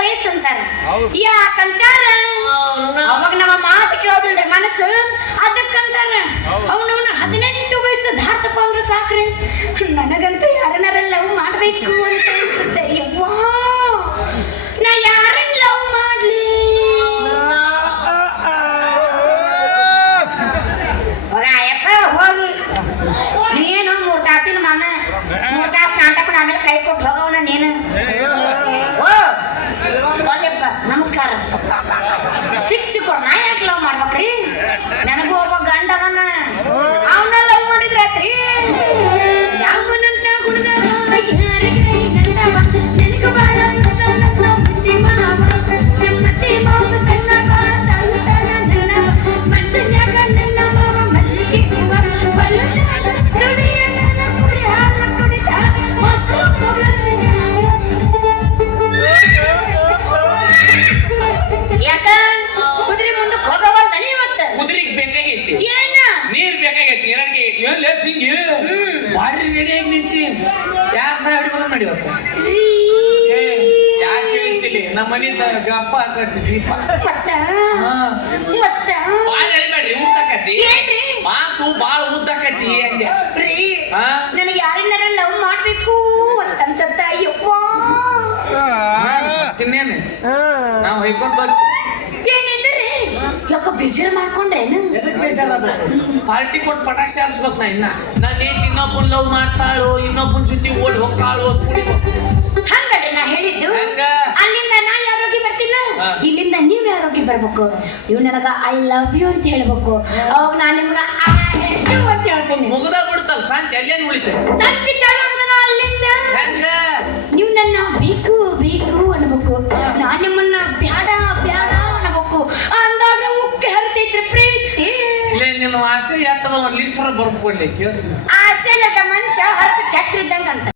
ಅಂತಾರ. ಯಾಕಂತಾರ ಅವಾಗ ನಮ್ಮ ಮಾತು ಕೇಳೋದಿಲ್ಲ ಮನಸ್ಸು? ಅದಕ್ಕಂತಾರ ಅವನವನ ಹದಿನೆಂಟು ವಯಸ್ಸು ಧಾರ್ತಪ್ಪ ಅಂದ್ರೆ ಸಾಕ್ರಿ. ನನಗಂತೂ ಯಾರನ್ನಾರ ಲವ್ ಮಾಡ್ಬೇಕು ಅಂತ ಅನ್ಸುತ್ತೆ. ಯವ್ವಾ! ನಾ ಯಾರನ್ನ ಲವ್ ಮಾಡ್ಲಿ? ಹೋಗ ಅಯ್ಯಪ್ಪ ಹೋಗಿ. ನೀನು ಮೂರ್ ತಾಸಿನ ಮಾಮ. ಮೂರ್ ತಾಸು ನಾಟಕ ಆಮೇಲೆ ಕೈ ಕೊಟ್ಟು ಹೋಗವನ ನೀನು. ನಮಸ್ಕಾರ. ಸಿಕ್ಸ್ ಕೊಡ್ ನಾ ಯಾಕೆ ಲವ್ ಮಾಡ್ಬೇಕ್ರಿ. ಏನ? ನೀರ್ ಬೇಕಾಗೈತಿ ನೀರಕ್ಕೆ ಏನ್ ಲೇಸಿಂಗಿ ಹ್ಮ್. ಭಾರಿ ಆಗಿ ನಿಂತಿ. ಯಾಕೆ ಸಹ ಹಿಡ್ಕೊಂಡು ನೋಡಿ ಇವತ್ತು ಯಾಕೆ ಹೇಳ್ತಿಲ್ಲ ನಮ್ಮ ಮನೆ ಗಪ್ಪ ಹಾಕತ್ತಿ ದೀಪ. ಮತ್ತ? ಹಾ. ಮತ್ತ? ಬಾಳ ಹೇಳ್ಬೇಡ್ರಿ ಉದ್ದಾಕತಿ ಏನ್ರಿ? ಮಾತು ಬಾಳ ಉದ್ದಕತಿ ಅಂದೆ. ರೀ. ಹಾ. ನನಗೆ ಯಾರನ್ನಾರ ಲವ್ ಮಾಡ್ಬೇಕು ಅಂತ ಅನ್ಸತ್ತ? ಅಯ್ಯಪ್ಪ ತಿನ್ನೇನೆ. ನಾವು ಇಪ್ಪತ್ತು ಬೇಜಾರ್ ಮಾಡ್ಕೊಂಡ್ರೆ ಎದಕ್ ಬೇಜಾರದ ಪಾರ್ಟಿ ಕೊಟ್ಟು ಪಟಾಕ್ಷಿ ಹಾರಿಸ್ಬೇಕು ನಾ ಇನ್ನ. ನಾನು ಏನ್ ಇನ್ನೊಬ್ಬನ್ ಲವ್ ಮಾಡ್ತಾಳು ಇನ್ನೊಬ್ಬನ್ ಜೊತೆ ಓಡಿ ಹೋಗ್ತಾಳು ಅಂತ ಕುಡಿಬೇಕು ನಾ ಹೇಳಿದ್ದು. ಹೆಂಗ? ಅಲ್ಲಿಂದ ನಾ ಯಾರೋಗಿ ಬರ್ತೀನ ಹಾ. ಇಲ್ಲಿಂದ ನೀವ್ ಯಾರೋಗಿ ಬರ್ಬೇಕು. ಇವ್ ನನಗ ಐ ಲವ್ ಯು ಅಂತ ಹೇಳ್ಬೇಕು. ಅವಾಗ ನಾ ನಿಮ್ಗ you ಅಂತ ಹೇಳ್ತೀನಿ. ಮುಗ್ದ ಬಿಡ್ತಲ್ಲ ಶಾಂತಿ ಅಲ್ಲೇನ್ ಉಳಿತೆ? ಸಂತಿ ಚಾಲು. ಆಸೆ ಎಟ್ಟದ ಒಂದ್ ಲಿಸ್ಟ್ ಬರ್ದು ಆ ಕೇಳಿ ಆಸೆ ಇಲ್ಲದ ಮನುಷ್ಯ ಹೊರತು ಛತ್ರ ಇದ್ದಂಗ ಅಂತ.